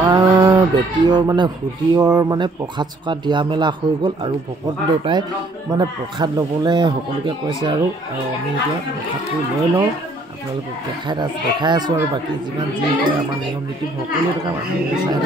আমাৰ বেটিয়ৰ মানে সুদিয়ৰ মানে প্ৰসাদ চকাত দিয়া মেলা হৈ গ'ল আৰু ভকত দেউতাই মানে প্ৰসাদ ল'বলৈ সকলোকে কৈছে আৰু আমি এতিয়া প্ৰসাদটো লৈ লওঁ আপোনালোকক দেখাই আছোঁ আৰু বাকী যিমান যি কৰে আমাৰ নিয়ম নীতি সকলো দেখা আমি চাই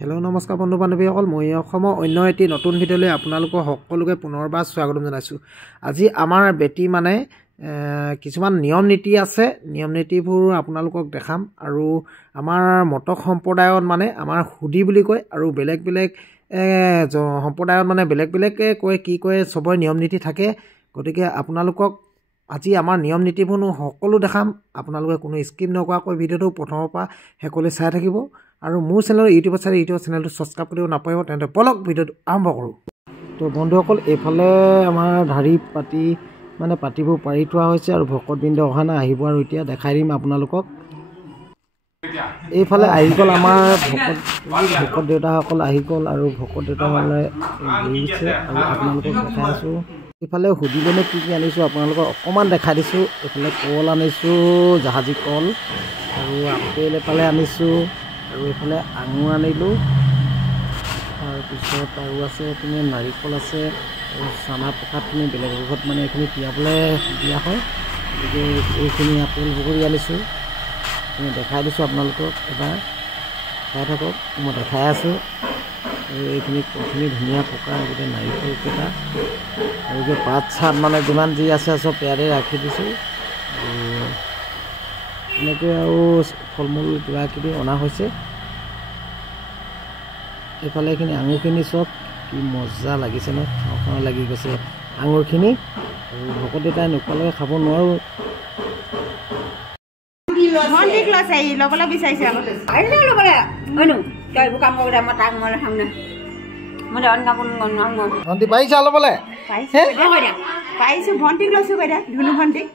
হেল্ল' নমস্কাৰ বন্ধু বান্ধৱীসকল মই অসমৰ অন্য এটি নতুন ভিডিঅ'লৈ আপোনালোকৰ সকলোকে পুনৰবাৰ স্বাগতম জনাইছোঁ। আজি আমাৰ বেটি মানে কিছুমান নিয়ম নীতি আছে, নিয়ম নীতিবোৰ আপোনালোকক দেখাম আৰু আমাৰ মটক সম্প্ৰদায়ত মানে আমাৰ সুদি বুলি কয় আৰু বেলেগ বেলেগ সম্প্ৰদায়ত মানে বেলেগ বেলেগকৈ কয় কি কয় চবৰে নিয়ম নীতি থাকে। গতিকে আপোনালোকক আজি আমাৰ নিয়ম নীতিবোৰ সকলো দেখাম। আপোনালোকে কোনো স্কিপ নকৰাকৈ ভিডিঅ'টো প্ৰথমৰ পৰা শেষলৈ চাই থাকিব আৰু মোৰ চেনেল ইউটিউব চেনেলটো ছাবস্ক্ৰাইব কৰিব নাপাব। তেন্তে বলক ভিডিঅ'টো আৰম্ভ কৰোঁ। তো বন্ধুসকল এইফালে আমাৰ ঢাৰি পাতিবোৰ পাৰি থোৱা হৈছে আৰু ভকতবৃন্দ অহা নাই, আহিব আৰু এতিয়া দেখাই দিম আপোনালোকক। এইফালে আহি গ'ল আমাৰ ভকত দেউতাসকল আহি গ'ল আৰু ভকত দেউতাসকলে গৈছে আৰু আপোনালোকক দেখাই আছোঁ। এইফালে সুধিবলৈ কি কি আনিছোঁ আপোনালোকক অকণমান দেখাই দিছোঁ। এইফালে কল আনিছোঁ, জাহাজী কল আৰু আপেল এফালে আনিছোঁ আৰু এইফালে আঙুৰ আনিলোঁ। তাৰপিছত আৰু আছে এইপিনে নাৰিকল আছে আৰু চানা প্ৰসাদখিনি বেলেগ ঘৰত মানে এইখিনি তিয়াবলৈ দিয়া হয়। গতিকে এইখিনি আপেল বগৰী আনিছোঁ, এইখিনি দেখাই দিছোঁ আপোনালোকক। এবাৰ চাই থাকক, মই দেখাই আছোঁ। আৰু এইখিনি ধুনীয়া পকা গোটেই নাৰিকলকেইটা আৰু যে পাত চাত মানে যিমান যি আছে চব পেয়াৰে ৰাখি দিছোঁ। আৰু এনেকৈ আৰু ফল মূল কিবা কিবি অনা হৈছে। এইফালে এইখিনি আঙুৰখিনি চব কি মজা লাগিছে ন, খাওঁ লাগি গৈছে আঙুৰখিনি। আৰু ভকত দেউতাই নোখোৱালৈকে খাব নোৱাৰোঁ। ল'বলৈ বিচাৰিছে ভণ্টি পাৰিছা ল'বলৈ? পাৰিছোঁ, ভণ্টিক লৈছোঁ বাইদেউ, ধুনু ভণ্টিক।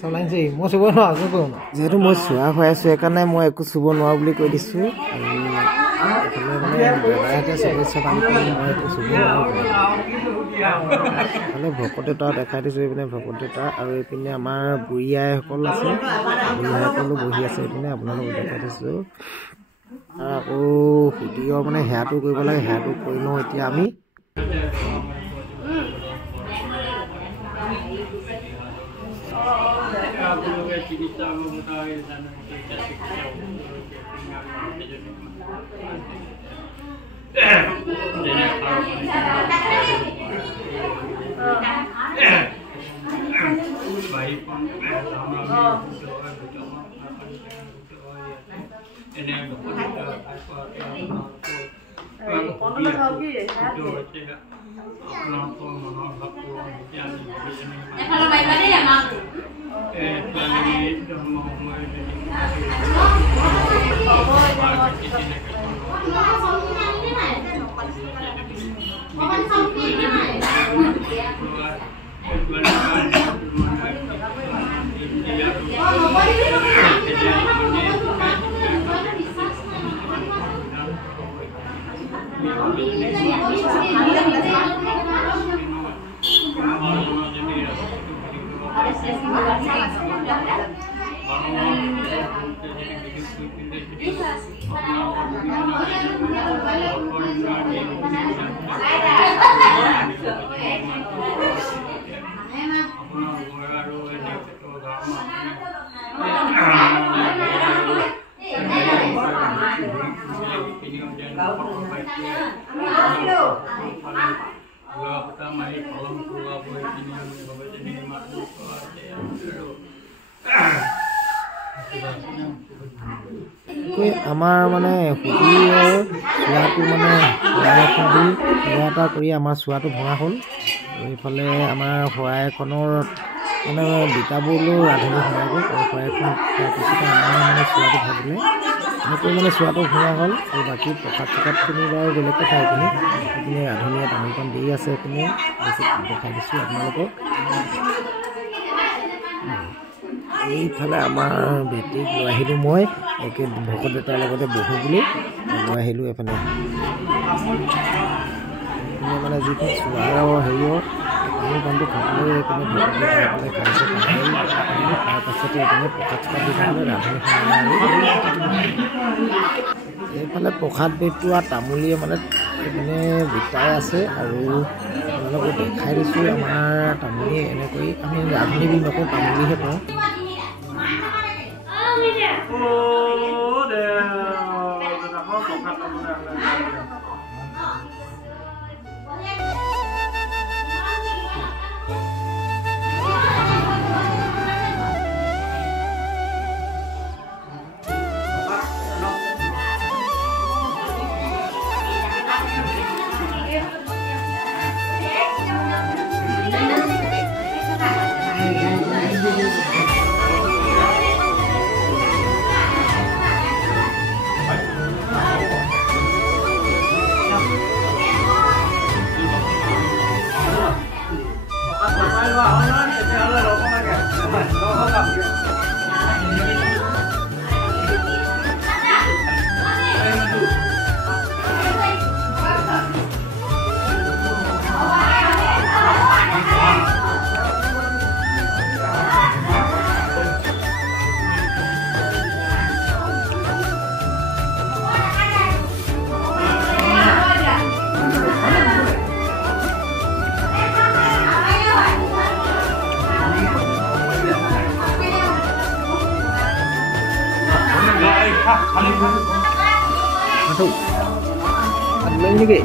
চলাইছে মই চুব নোৱাৰো, যিহেতু মই চোৱা হৈ আছোঁ সেইকাৰণে মই একো চুব নোৱাৰোঁ বুলি কৈ দিছোঁ। আৰু এইফালে মানে দাদাহঁতে চব আনি মই একো চুব নোৱাৰোঁ। এইফালে ভকত দেউতা দেখাই দিছোঁ, এইপিনে ভকত দেউতা আৰু এইপিনে আমাৰ বুঢ়ী আইসকল আছে, বুঢ়ী আইসকলো বহি আছে এইপিনে আপোনালোকক দেখাই দিছোঁ। আকৌ সুদিয়ৰ মানে সেয়াটো কৰিব লাগে, সেয়াটো কৰি লওঁ এতিয়া আমি। আমাৰ মানে সুদিৰ চোৱাটো মানে কিবা এটা কৰি আমাৰ চোৱাটো ভঙা হ'ল। আৰু এইফালে আমাৰ শৰাইখনৰ মানে বিটাবোৰলৈ ৰান্ধনি সোমাই গ'ল আৰু শৰাইখন তাৰপিছতে আমাৰ মানে চোৱাটো ভাজিলে এনেকৈ মানে চোৱাটো ভঙা হ'ল। আৰু বাকী প্ৰসাদ চসাদখিনি বাৰু বেলেগ কথা এইখিনি। এইপিনে ৰান্ধনীয়ে তামোল পাণ দি আছে এইপিনে দেখাই দিছোঁ আপোনালোকক এইফালে আমাৰ বেটীক লৈ আহিলোঁ মই একে ভকত দেউতাৰ লগতে বহো বুলি লৈ আহিলোঁ এইফালে মানে যিখন চুৱাৰ হেৰিয়ৰ তামোল পাণটো খাবলৈ এইপিনে ভকত দেউতাই খাইছে তাৰ পাছতে এইপিনে প্ৰসাদ চসাদ দি থাকিলে ৰান্ধনী এইফালে প্ৰসাদ বেটোৱা তামোলীয়ে মানে এইপিনে বিটাই আছে আৰু আপোনালোকক দেখাই দিছোঁ আমাৰ তামোলী এনেকৈ আমি ৰান্ধনী বুলি নকওঁ তামোলীহে কওঁ Aduh, ada lagi ni ke?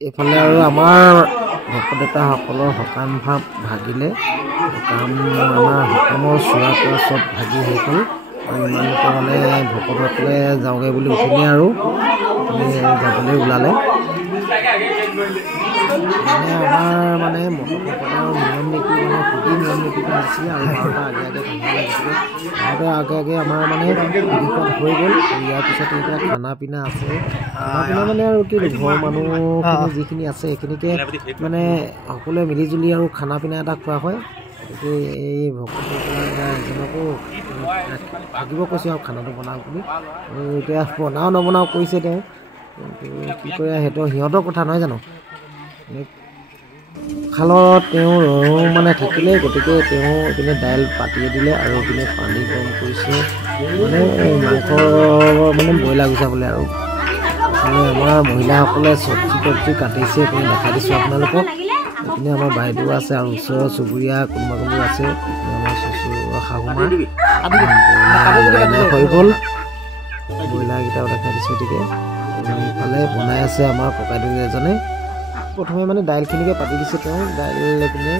এইফালে আৰু আমাৰ ভকতদেউতাসকলৰ সকাম ভাগিলে সকাম আমাৰ সকামৰ চোৱা কৰা চব ভাগি হৈ গ'ল আৰু ইমানকৈ মানে ভকতসকলে যাওঁগৈ বুলি উঠিলে আৰু যাবলৈ ওলালে মানে আমাৰ মানে মটৰসকলৰ নিয়ম নীতি মানে সুধি নিয়ম নীতিটো আছিলে আৰু আগে আমাৰ মানে সুধিখন হৈ গ'ল ইয়াৰ পিছত এতিয়া খানা পিনা আছে খানা পিনা মানে আৰু কি ঘৰৰ মানুহখিনি যিখিনি আছে সেইখিনিকে মানে সকলোৱে মিলিজুলি আৰু খানা পিনা এটা খোৱা হয় গতিকে এই ভকতসকলৰ এজনকো থাকিব কৈছে আৰু খানাটো বনাওঁ বুলি আৰু এতিয়া বনাওঁ নবনাওঁ কৈছে তেওঁ কিন্তু কি কৰে সেইটো সিহঁতৰ কথা নহয় জানো খালত তেওঁ মানে থাকিলে গতিকে তেওঁ এইপিনে দাইল পাতিয়ে দিলে আৰু এইপিনে পানী গৰম কৰিছে মানে মাংস মানে ব্ৰইলাৰ গুচাবলৈ আৰু আমাৰ মহিলাসকলে চব্জি কাটিছে এইপিনে দেখাই দিছোঁ আপোনালোকক এইপিনে আমাৰ বাইদেউ আছে আৰু ওচৰৰ চুবুৰীয়া কোনোবা কোনোবা আছে আমাৰ শাহুমা হৈ গ'ল ব্ৰইলাৰকেইটাও দেখাই দিছোঁ গতিকে ইফালে বনাই আছে আমাৰ ককাইদেউ এজনে প্ৰথমে মানে দাইলখিনিকে পাতি দিছে তেওঁ দাইল এইপিনে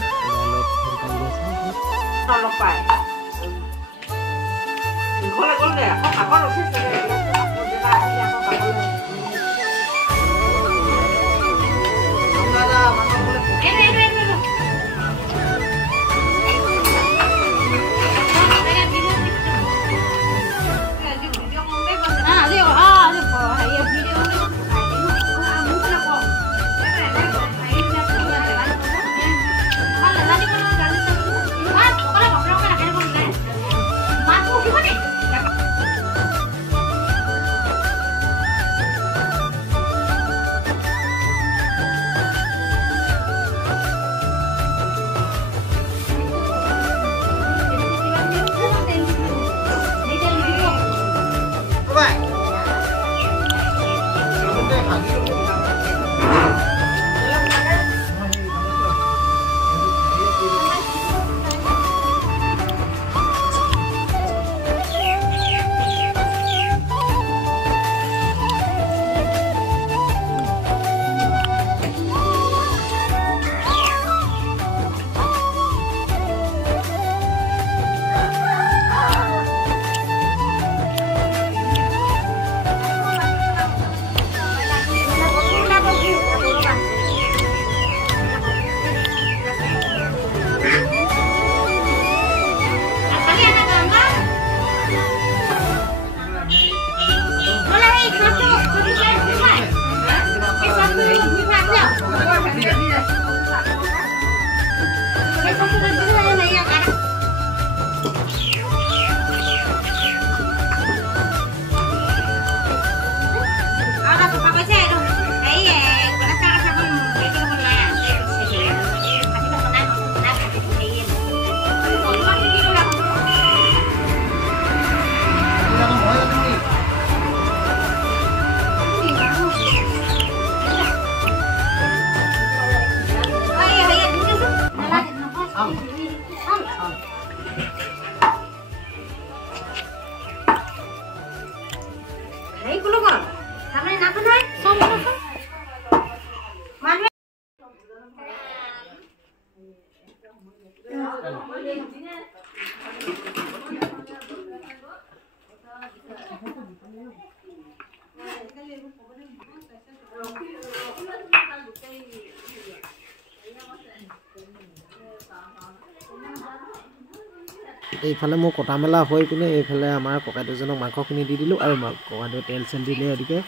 এইফালে মোৰ কটা মেলা হৈ পিনে এইফালে আমাৰ ককাইদেউজনক মাংসখিনি দি দিলোঁ আৰু ককাইদেউ তেল চেল দিলে গতিকে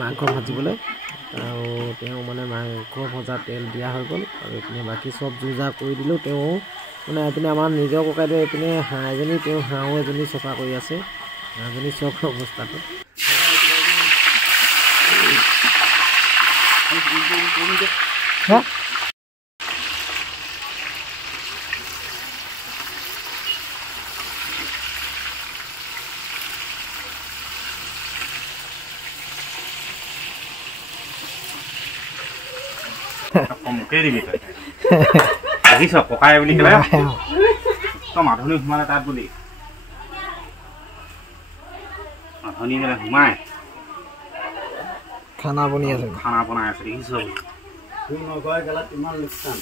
মাংস ভাজিবলৈ আৰু তেওঁ মানে মাংস ভজা তেল দিয়া হৈ গ'ল আৰু এইপিনে বাকী চব যোজা কৰি দিলোঁ তেওঁ মানে এইপিনে আমাৰ নিজৰ ককাইদেউ এইপিনে হাঁহ এজনী তেওঁ হাঁহো এজনী চফা কৰি আছে হাঁহজনী চব অৱস্থাটো মুখে দিবি তই দেখিছ পকাই বুলি ক'লে তই মাধনি সোমালে তাত বুলি মাধনি মেলে সোমাই খানা বনাই আছে দেখিছ তোৰ নগৰ গেলা কিমান লোকচান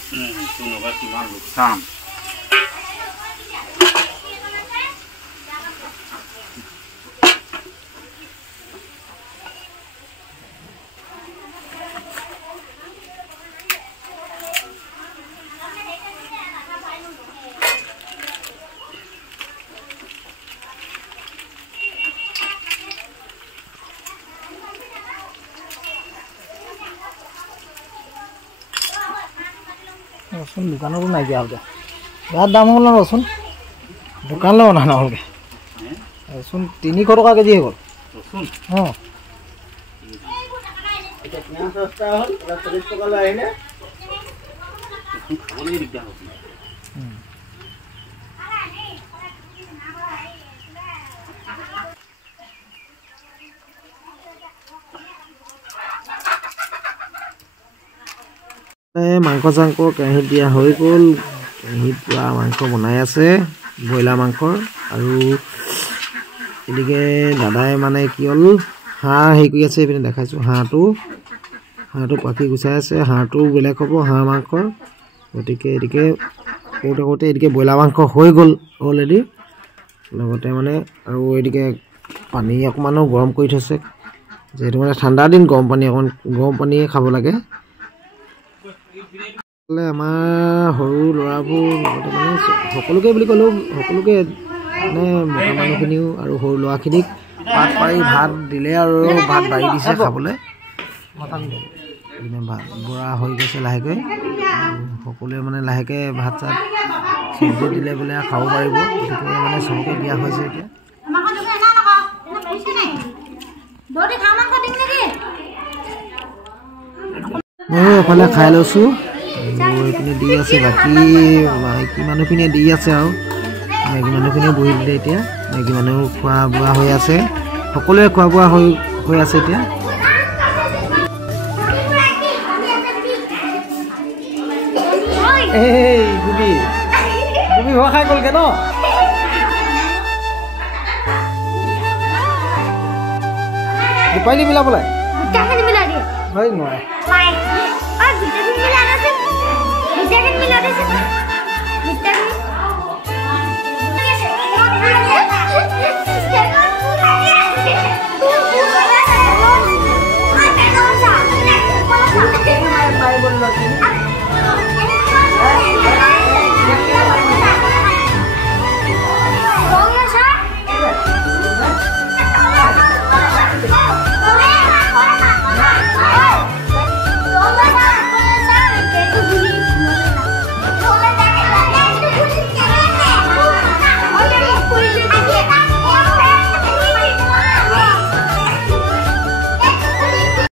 ৰচুন দোকানতো নাইকিয়া হ'ব বিৰাট দাম হ'ল ন ৰচুন দোকানলৈ অনা নহ'লগৈ চোন 300 টকা কেজি হৈ গ'ল অঁ মাংস চাংস কেৰাহীত দিয়া হৈ গ'ল কেৰাহীত পুৰা মাংস বনাই আছে ব্ৰইলাৰ মাংসৰ আৰু এদিকে দাদাই মানে কি হ'ল হাঁহ হেৰি কৰি আছে এইপিনে দেখাইছোঁ হাঁহটো পাখি গুচাই আছে হাঁহটো বেলেগ হ'ব হাঁহ মাংসৰ গতিকে এদিকে কৰোঁতে এদিকে ব্ৰইলাৰ মাংস হৈ গ'ল অলৰেডি লগতে মানে আৰু এদিকে পানী অকণমানো গৰম কৰি থৈছে যিহেতু মানে ঠাণ্ডা দিন গৰম পানীয়ে খাব লাগে আমাৰ সৰু ল'ৰাবোৰ লগতে মানে সকলোকে বুলি ক'লেও সকলোকে মানে মতা মানুহখিনিও আৰু সৰু ল'ৰাখিনিক ভাত পাৰি ভাত দিলে আৰু ভাত বাঢ়ি দিছে খাবলৈ ভাত বৰা হৈ গৈছে লাহেকৈ সকলোৱে মানে লাহেকৈ ভাত চাত চব্জি দিলে বোলে খাব পাৰিব গতিকে মানে চবকে দিয়া হৈছে এতিয়া ময়ো এফালে খাই লৈছোঁ এইপিনে দি আছে বাকী মাইকী মানুহখিনিয়ে দি আছে আৰু মাইকী মানুহখিনিয়ে বহি দিলে এতিয়া মাইকী মানুহ খোৱা বোৱা হৈ আছে সকলোৱে খোৱা বোৱা হৈ আছে এতিয়া এই গুবি ভয় খাই গ'লগৈ ন পাৰিলি মিলাবলৈ হয় নোৱাৰে